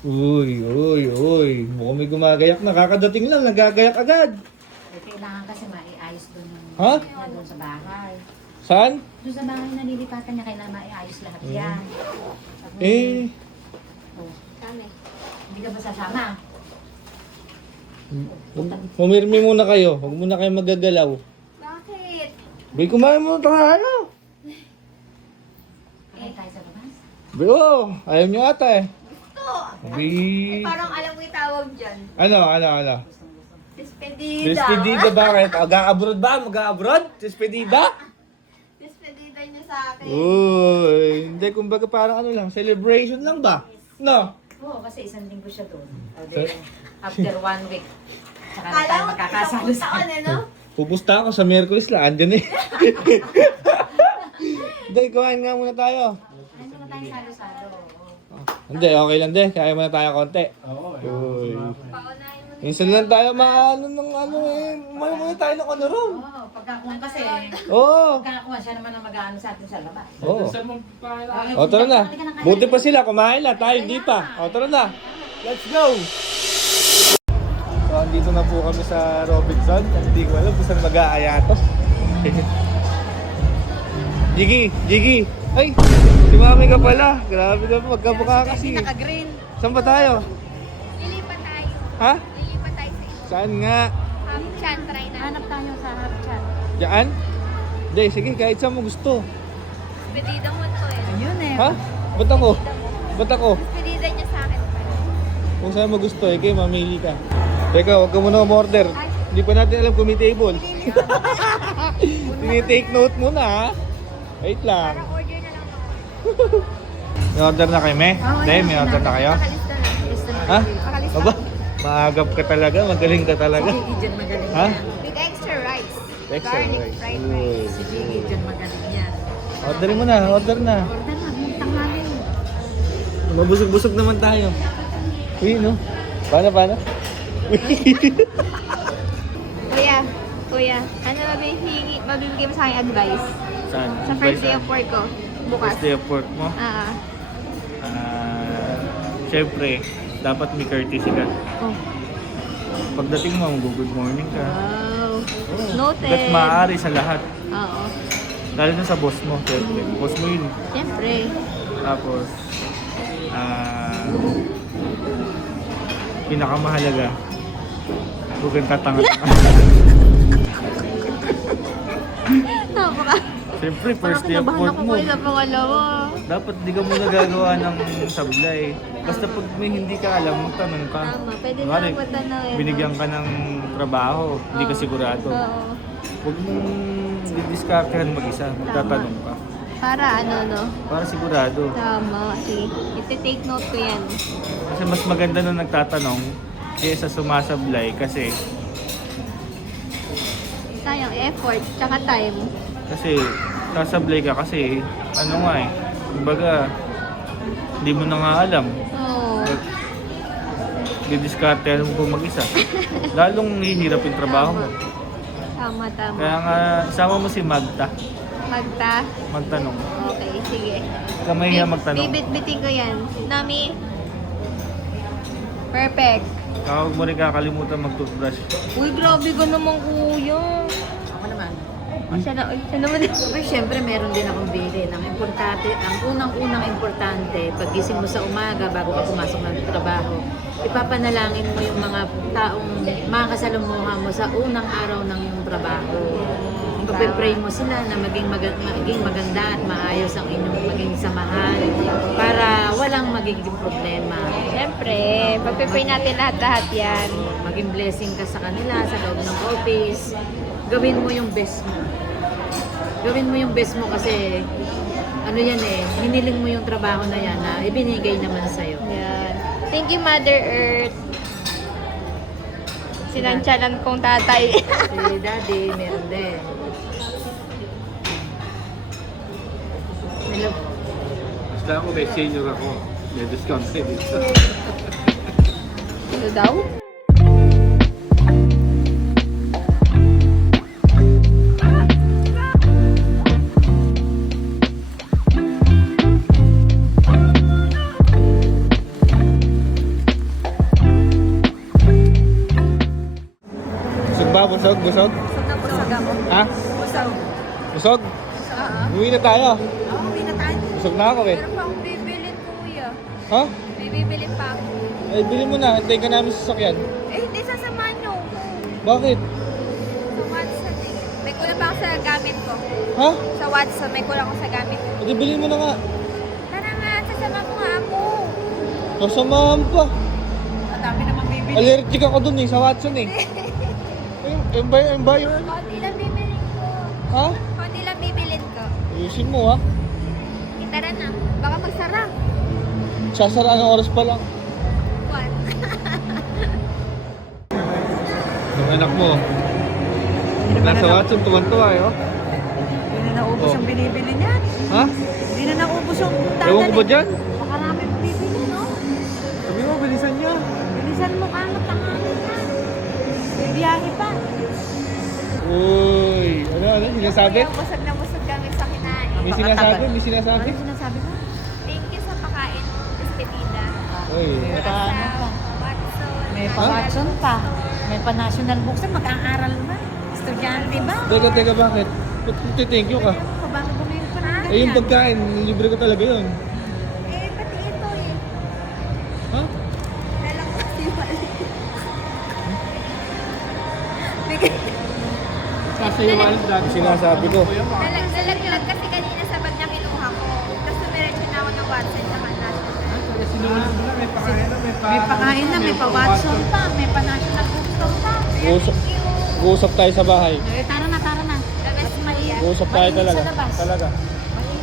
Uy, uy, uy. Mukhang may gumagayak na. Kakadating lang, nagagayak agad. Eh, kailangan kasi maiayos doon yung Ha? niya doon sa bahay. Saan? Doon sa bahay na nilipatan niya, kailangan maiayos lahat yan. Sabi, Eh, oh, kami. Hindi ka ba sasama? pumirmi muna kayo. Huwag muna kayo magagalaw. Bakit? Bay, kumain muna tayo. Kaya tayo sa labas? Bay, oh, ayaw nyo ata eh. Gusto. Bay, Parang alam mo yung tawag dyan. ano? Despedida. Despedida bakit? Mag-a-abroad ba? Mag-a-abroad? Despedida? Despedida niya sa akin. Uy, hindi, kumbaga parang ano lang, celebration lang ba? No? Oo, kasi isang linggo siya doon. O, then, after 1 week, saka na Kala tayo mo, magkakasalo isang sa taon eh, no? Pupusta ako sa Miyerkules lang, andyan eh. Hindi, kumain nga muna tayo. Ano naman tayo salo-salo? Oo. Hindi, okay lang din. Kaya muna tayo konti. Uy. Paunahin mo. Minsan lang tayo maano ng ano eh. Umano muna tayo ng ano ron. Oo, pagkakuha kasi, Oo. pagkakuha siya naman ang mag-aano sa atin sa labas. Oo. O, tara na. Buti pa sila, kumain na. Tayo hindi pa. O, tara na. Let's go! So, andito na po kami sa Robinson. Hindi ko alam kung saan mag-aayatos. Jiggy! Ay! Si Mami ka pala. Grabe na po, magkamukha kasi. Naka-green. Saan ba tayo? Lilipat tayo. Ha? Lilipat tayo sa iyo. Saan nga? Chan, try na. Hanap tayo sa Snapchat. Diyan? Hindi, sige, kahit saan mo gusto. Despedida mo to eh. Ayun eh. Ha? Ba't ako? Ba't ako? Despedida niya sa akin pa. Kung saan mo gusto, eh, kayo mamili ka. Teka, huwag ka muna umorder. Hindi pa natin alam kung may table. Tinitake note muna, ha? Wait lang. Parang order na lang ako. May order na kayo, me? Oo, Dahil, yan, may order na kayo? Makalista na. Ha? Makalista. Aba, maagap ka talaga, magaling ka talaga. Si Gigi dyan magaling Ha? yan. With extra rice. Extra Garlic rice. fried Uy. rice. Si Gigi dyan magaling yan. Order mo na, order na. Order na, yung tanghali. Mabusog-busog naman tayo. Uy, no? Paano? Kuya, ano mabibigay mo sa akin advice? Saan? Sa first day of work ko, bukas. First day of work mo? Ah, Siyempre, dapat may courtesy ka. Oh. Pagdating mo, mag-good morning ka. wow. Hanggat Noted. maaari sa lahat. Oo. Lalo na sa boss mo, siyempre. Boss mo yun. Siyempre. Tapos, pinakamahalaga, huwag kang tatanga. Napaka. Siyempre, first day of work mo. Sa pangalawa. Dapat di ka muna gagawa ng sablay. Basta pag may hindi ka alam, magtanong ka. Tama. Pwede na Kunwari, lang magtanong. binigyan ka ng trabaho, hindi ka sigurado. Oo. Huwag mong didiskartehan mag-isa, magtatanong ka. Para ano, no? Para sigurado. Tama. Sige. Iti-take note ko yan. Kasi mas maganda na nagtatanong kaysa sumasablay kasi Sayang effort, tsaka time. sasablay ka kasi ano nga eh, kumbaga hindi mo na nga alam. Oo. Didiskartehan mo po mag-isa. Lalong hihirap yung trabaho mo. Tama. Kaya nga, sama mo si Magta. Magtanong. Okay, sige. Kamay nga magtanong. Bibit-bitin ko yan. Nami. Perfect. Huwag mo rin kakalimutan mag-toothbrush. Uy, grabe ka naman, kuya. Ako naman. Siya naman. Pero syempre meron din akong bilhin. Ang importante, ang unang-unang importante, pagising mo sa umaga bago ka pumasok ng trabaho, ipapanalangin mo yung mga taong makakasalamuha mo sa unang araw ng iyong trabaho. Pagpe-pray mo sila na maging maganda at maayos ang inyong maging samahan para walang magiging problema. Siyempre, pagpipray natin lahat-lahat yan. Maging blessing ka sa kanila sa loob ng office. Gawin mo yung best mo. Gawin mo yung best mo kasi ano yan eh, hiniling mo yung trabaho na yan na ibinigay naman sa'yo. Yan. Thank you, Mother Earth. Sinantyalan kong tatay. Si Daddy, meron din. Hello. Basta ako may senior ako. May discount din. Ano daw? ba? Busog? Busog? Busog na busog ako. Ha? Busog. Busog? Oo. Uwi na tayo. Oo, uwi na tayo. Busog na ako eh. Meron pa akong bibilin, kuya. Ha? May bibilin pa ako. Ay, bili mo na. Hintayin ka namin sa sasakyan. Eh, hindi sasamahan niyo ako. Bakit? Sa Watson eh. May kulang pa ako sa gamit ko. Ha? Sa Watson, may kulang ako sa gamit ko. Hindi, bilhin mo na nga. Tara nga, sasama mo nga ako. Kasamahan pa. Ang dami naman bibili. Allergic ako dun eh, sa Watson eh. Yung ba yun? Konti lang bibilin ko. Ha? Konti lang bibilin ko. Ayusin mo ha. Tara na. Baka magsara. Sasaraan ng oras pa lang. What? Yung anak mo. Nasa Watson, tuwan-tuwa eh. Oh. Hindi na naubos Oh. yung binibili niya. Ha? Hindi na naubos yung Ewan ko ba dyan? Makarami bibili, no? Sabi mo, bilisan niya. Bilisan mo ka, matangalan na. May biyahe pa. Uy, ano, sinasabi? Kuya, busog na busog kami sa kinain. May sinasabi, may sinasabi. Ano sinasabi mo? Thank you sa pakain, Despedida. Uy, May Para pa, sa ano pa? Watson. May Ha? pa Watson pa. May pa national books na mag-aaral ba? Estudyante ba? teka, bakit? Ba't thank you ka? Bago bumili pa ng Eh, yung ganyan. pagkain, libre ko talaga yun. Eh, pati ito eh. Ha? Nalang ko si Wally. Bigay. Kasi yung wallet dati. Sinasabi ko. Nalaglag kasi kanina sa bag na kinuha ko. Tapos dumiretso na ako ng Watson sa national. Sinulit mo na, may pakain na, May pakain na, may pa Watson pa, may pa national books pa. Uusap, uusap tayo sa bahay. Eh, tara na, tara na. The best Maria. Uusap tayo Mainit talaga. sa labas. Talaga.